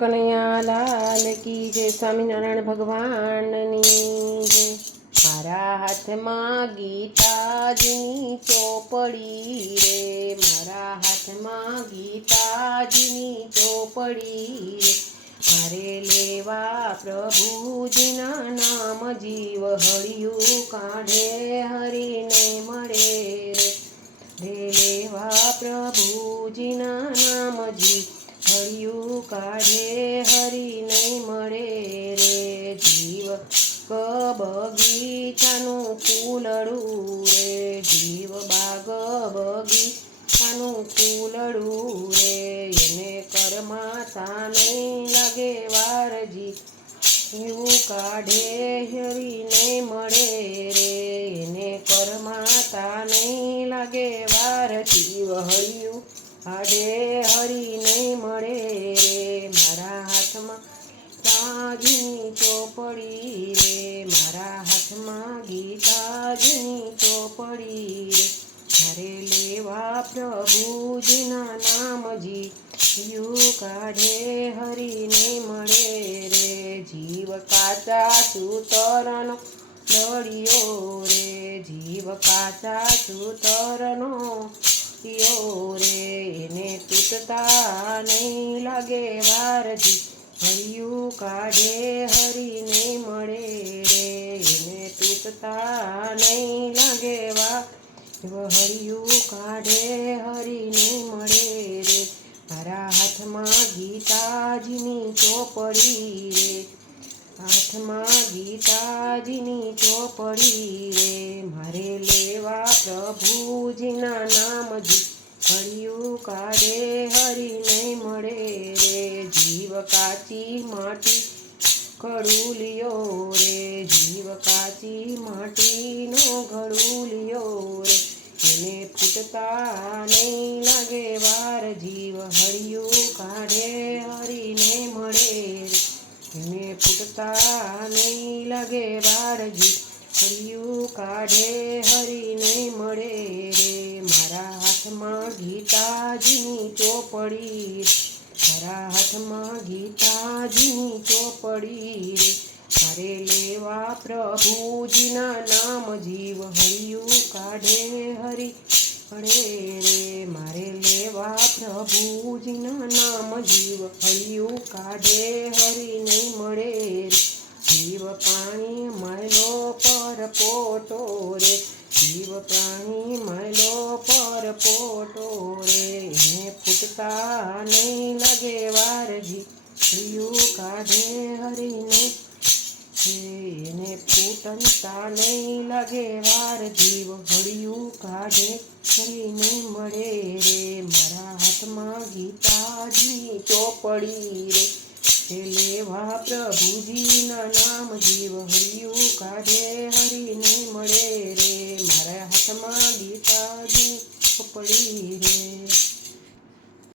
કનૈયા લાલ કી જય, સ્વામિનારાયણ ભગવાનની જય। મારા હાથમાં ગીતાજીની ચોપડી રે, મારા હાથમાં ગીતાજીની ચોપડી રે। મારે લેવા પ્રભુજીના નામ, જીવ હળિયું કાઢે હરીને મળે રે। લેવા પ્રભુજીના નામ, જીવ હળિયું કાઢે હરી નહીં મળે રે। જીવ બગીચાનું ફૂલડું રે, જીવ બાગ બગીચાનું ફૂલડું રે। એને કરમાતા નહીં લાગે વારજી, એવું કાઢે હરી નહીં મળે રે। એને કરમાતા નહીં લાગે વાર, જીવ હળિયું કાઢે હરી નહીં મળે રે। મારા હાથમાં ગીતાજીની ચોપડી રે, મારા હાથમાં ગીતાજીની ચોપડી રે। મારે લેવા પ્રભુજીના નામ, જીવ કાઢે હરી નહીં મળે રે। જીવ કાચા સૂતરનો દળિયો રે, જીવ કાચા સૂતરનો રે। એને તૂટતા નહીં લાગે વારજી, હળિયું કાઢે હરી નહીં મળે રે। એને તૂટતા નહીં લાગે વાર, હળિયું કાઢે હરી નહીં મળે રે। મારા હાથમાં ગીતાજીની ચોપડી રે, હાથમાં ગીતાજીની ચોપડી રે। મારે લેવા પ્રભુજીના નામ, હળિયું કાઢે હરી નહીં મળે રે। જીવ કાચી માટી ઘડુલિયો રે, જીવ કાચી માટીનો ઘડુલિયો રે। એને ફૂટતા નહીં લાગે વાર, જીવ હળિયું કાઢે હરી નહીં મળે રે। એને ફૂટતા નહીં લાગે વાર, જીવ હળિયું કાઢે હરી નહીં મળે રે। મારા હાથમાં ગીતાજીની ચોપડી, મારા હાથમાં ગીતાજીની ચોપડી રે। મારે લેવા પ્રભુજીના નામ, જીવ હળિયું કાઢે હરી મળે રે। મારે લેવા પ્રભુજીના નામ, જીવ હળિયું કાઢે હરી નહીં મળે રે। જીવ પાણી માયલો પર પોટો રે, જીવ પ્રાણી માયલો પર પોટો રે। એને ફૂટતા નહીં લાગે વારજી, હળિયું કાઢે હરી નહીં, એને ફૂટતા નહીં લાગે વાર, જીવ હળિયું કાઢે હરી નહીં મળે રે। મારા હાથમાં ગીતાજીની ચોપડી રે, લેવા પ્રભુજીના નામ, જીવ હળિયું કાઢે હરી